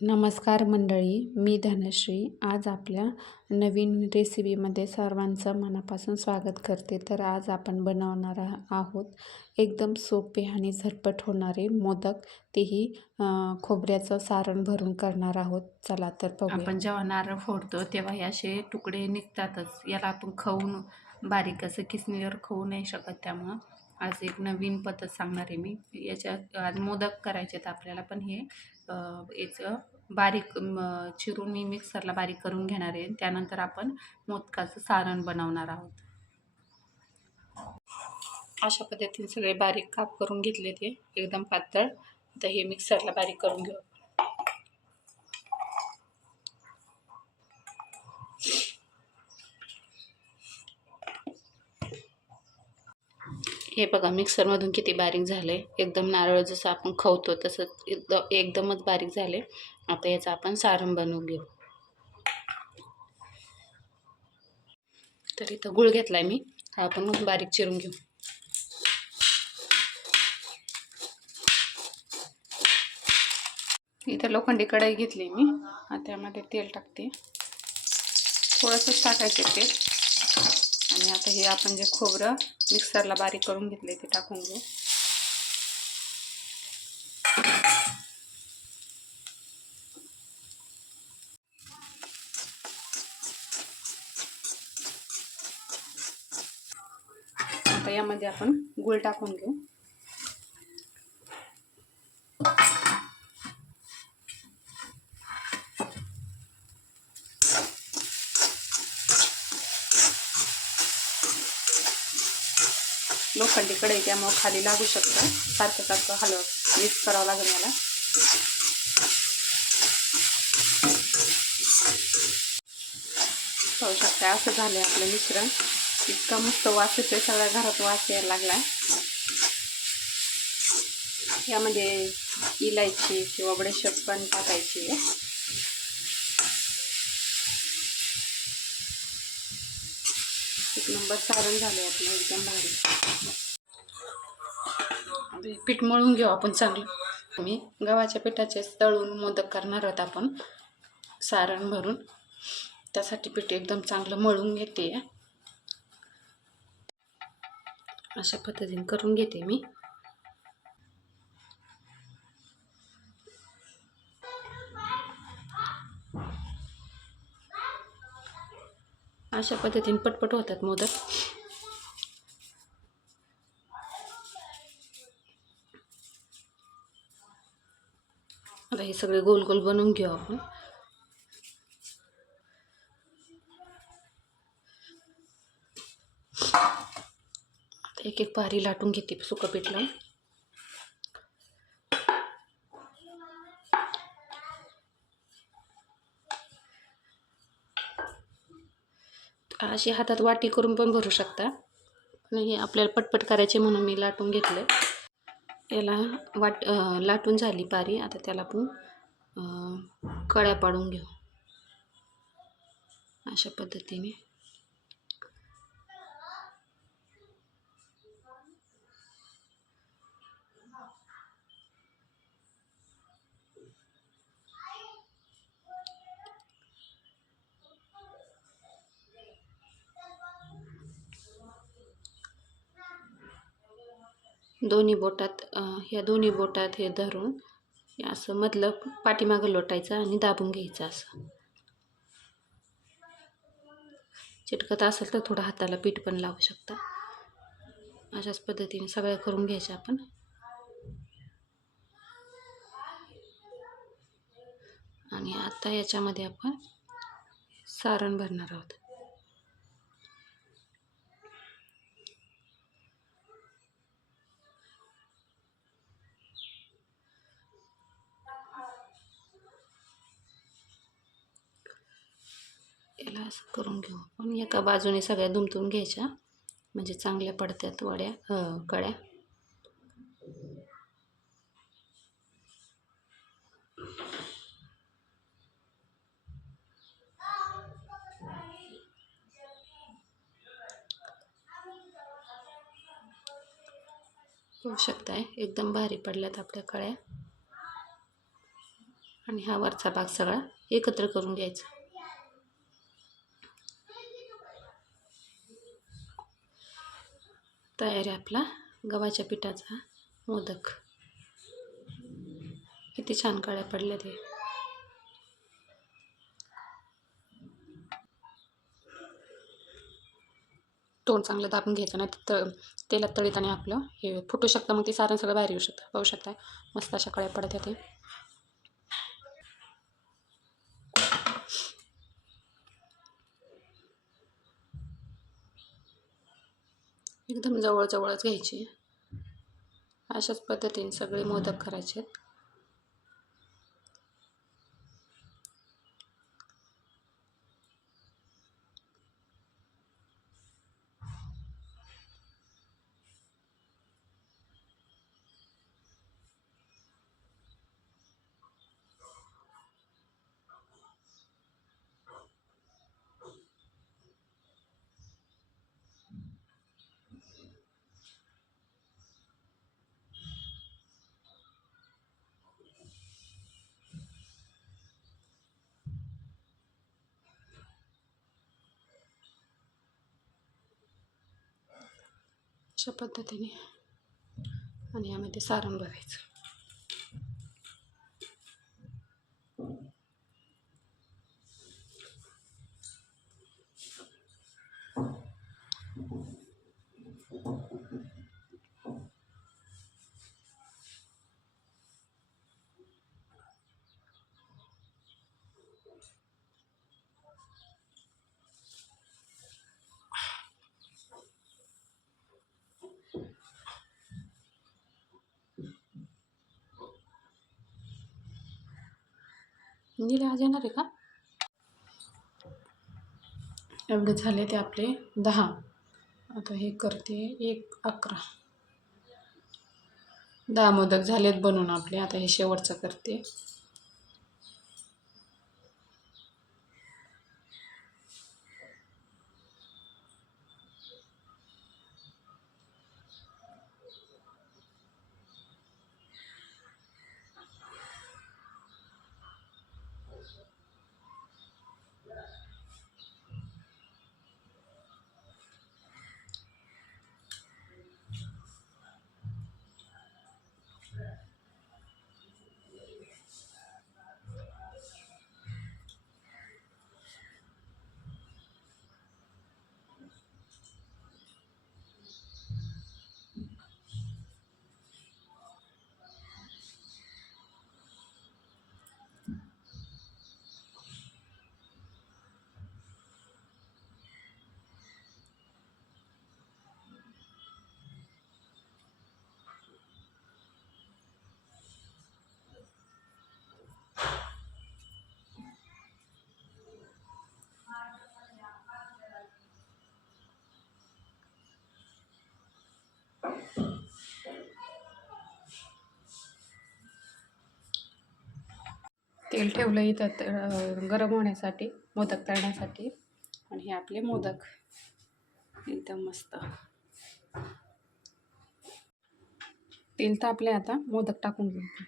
नमस्कार मंडळी मी धनश्री. आज आपल्या नवीन रेसिपीमध्ये सर्वांचं मनापासून स्वागत करते. तर आज आपण बनवणार आहोत एकदम सोपे आणि झटपट होणारे मोदक. तेही खोबऱ्याचं सारण भरून करणार आहोत. चला तर बघूया. आपण जेव्हा नारळ फोडतो तेव्हा हे असे तुकडे निघतातच. याला आपण खाऊन बारीक असं किसणीवर खाऊ नाही शकत त्यामुळं. आज एक नवीन पद्धत सांगणार आहे मी. याच्यात आज मोदक करायचे आहेत आपल्याला पण हे याचं बारीक चिरून मी मिक्सरला बारीक करून घेणार आहे. त्यानंतर आपण मोदकाचं सारण बनवणार आहोत. अशा पद्धतीने सगळे बारीक काप करून घेतले ते एकदम पातळ. आता हे मिक्सरला बारीक करून घेऊ हे बघा मिक्सरमधून किती बारीक झाले एकदम नारळ जसं आपण खवतो तसं एकदम एकदमच बारीक झाले आता याचं आपण सारण बनवून घेऊ. तर इथं गुळ घेतलाय मी. हा आपण बारीक चिरून घेऊ. इथं लोखंडी कढाई घेतली मी. त्यामध्ये तेल टाकते. थोडंसंच टाकायचं तेल. आता हे आपण जे खोबरं मिक्सरला बारीक करून घेतले ते टाकून घेऊ. आता यामध्ये आपण गूळ टाकून घेऊ. लोखंडी कढई त्यामुळं खाली लागू शकतं. सारखं सारखं हलव मिक्स करावं लागेल मला. पाहू शकता असं झालं आहे आपलं मिश्रण. इतका मस्त वास येतोय सगळ्या घरात वास यायला लागला यामध्ये इलायची किंवा बडेशेप पण टाकायची. आहे आंबट सारण झालं आपलं एकदम भारी. म्हणजे पीठ मळून घेऊ आपण चांगलं. मी गव्हाच्या पिठाचे तळून मोदक करणार आहोत आपण. सारण भरून. त्यासाठी पीठ एकदम चांगलं मळून घेते. अशा पद्धतीने करून घेते मी. अशा पद्धतीने पटपट होतात मोदक. आता हे सगळे गोल गोल बनवून घेऊ आपण. एक एक पारी लाटून घेते सुकं पीठ लावून. अशी हातात वाटी करून पण भरू शकता. पण हे आपल्याला पटपट करायचे म्हणून मी लाटून घेतलं याला वाट लाटून झाली पारी. आता त्याला आपण कळ्या पाडून घेऊ. अशा पद्धतीने. दोन्ही बोटात ह्या दोन्ही बोटात हे धरून हे असं मधलं पाठीमागं लोटायचं आणि दाबून घ्यायचं असं. चिटकत असेल तर थोडं हाताला पीठ पण लावू शकता. अशाच पद्धतीने सगळ्या करून घ्यायच्या आपण. आणि आता याच्यामध्ये आपण सारण भरणार आहोत. असं करून घेऊ आपण. एका बाजूने सगळ्या दुमतून घ्यायच्या. म्हणजे चांगल्या पडत्यात वड्या कड्या. कळ्या होऊ शकताय. एकदम भारी पडल्यात आपल्या कळ्या. आणि हा वरचा भाग सगळा एकत्र करून घ्यायचा. तयार आहे आपला. गव्हाच्या पिठाचा मोदक. किती छान काळ्या पडल्या ते. तोंड चांगलं दाबून घ्यायचं नाही तर तेलात तळीत आणि आपलं हे फुटू शकतं. मग ते सारण सगळं बाहेर येऊ शकतं. पाहू शकता. मस्त अशा कळ्या पडत ते. एकदम जवळजवळच घ्यायची. अशाच पद्धतीने सगळे मोदक करायचे आहेत अशा पद्धतीने आणि यामध्ये सारण भरायचं नीला आज येणार आहे का? एवढे झाले ते आपले दहा. आता हे करते एक अकरा. दहा मोदक झालेत बनवून आपले. आता हे शेवटचं करते. तेल ठेवलं इथं गरम होण्यासाठी मोदक तळण्यासाठी. आणि हे आपले मोदक. एकदम मस्त. तेल तापले आता मोदक टाकून घेऊ.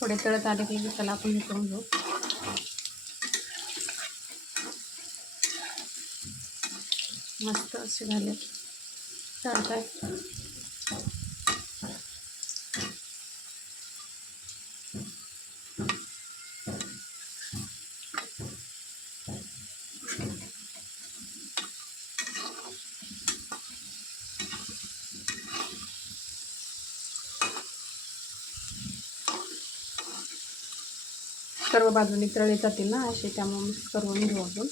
थोडे तळत आले की त्याला आपण हे करून घेऊ. मस्त असे झाले. तळताय. सर्व बाजूने तळे जातील ना असे त्यामुळे मिक्स करून घेऊ आपण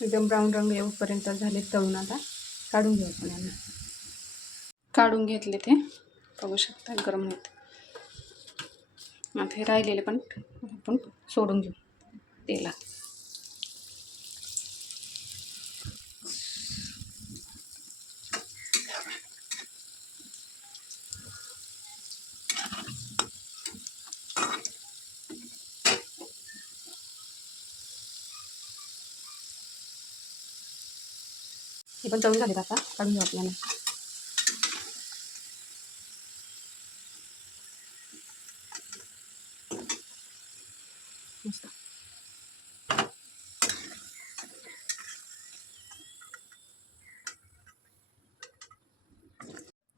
एकदम ब्राऊन रंग येऊपर्यंत झाले तळून आता. काढून घेऊ आपण यांना काढून घेतले ते. बघू शकता गरम आहेत आता हे राहिलेले पण आपण सोडून घेऊ तेलात. पण तळून झालेत आता. काढून घेऊ आपल्याला. मस्त.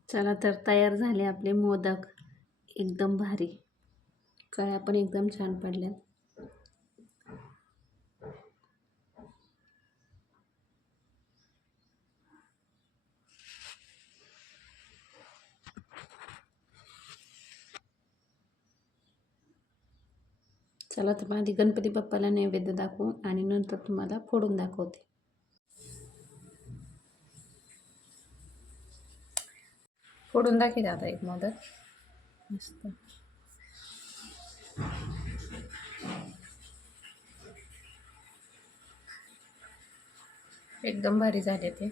चला तर तयार झाले आपले मोदक. एकदम भारी. कळ्या पण एकदम छान पडल्यात. चला तर मग आधी गणपती बाप्पाला नैवेद्य दाखवू आणि नंतर तुम्हाला फोडून दाखवते. फोडून दाखवते आता एक मोदक. मस्त. एकदम भारी झाले ते.